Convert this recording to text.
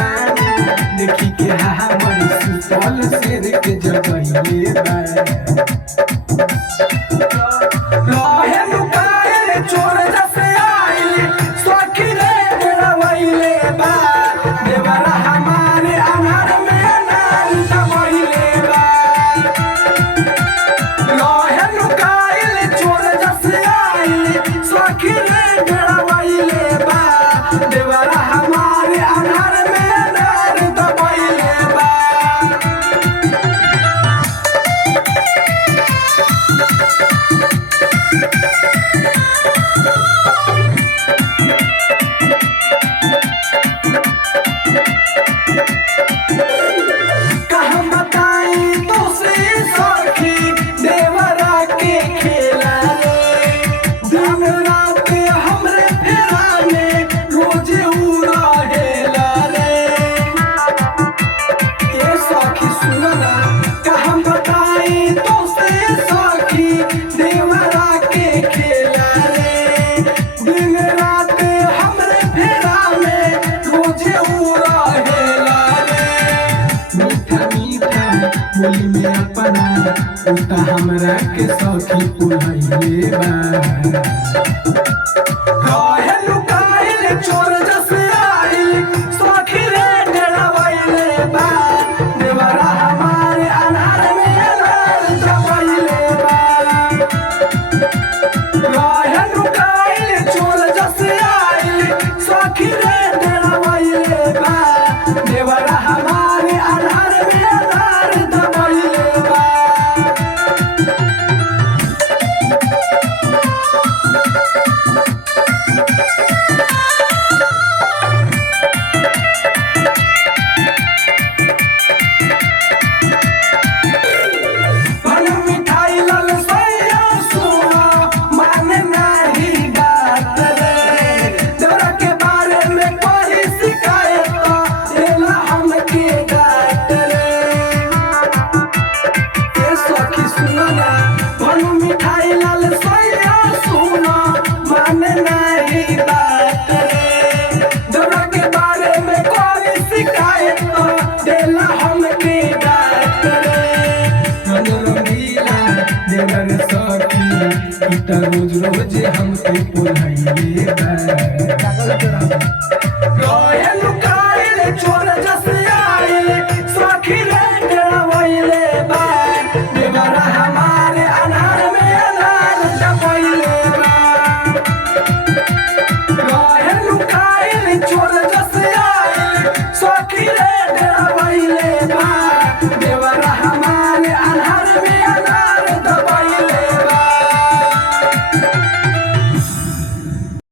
देखी के हमर सुतल शेर के जगइले बा लहे लुकाए चोर जसे आइल सखी रे डरवइले बा देवरा हमारे अनहर में नाल दबइले बा लहे लुकाए चोर जसे आइल सखी रे डरवइले बा देवरा हमारे अनहर में बोली में अपना उता हमरा के सखी पुरहइले बा काहे लुकाइले चोर जसे आइल सखी रे डरवइले बा देवरा हमारे अनहर में लाल दबइले बा काहे लुकाइले चोर जसे आइल सखी रे डरवइले बा देवरा हमारे अनहर में रोज रोज हमके पुरहइले बा काहे लुकाइले चोर जसे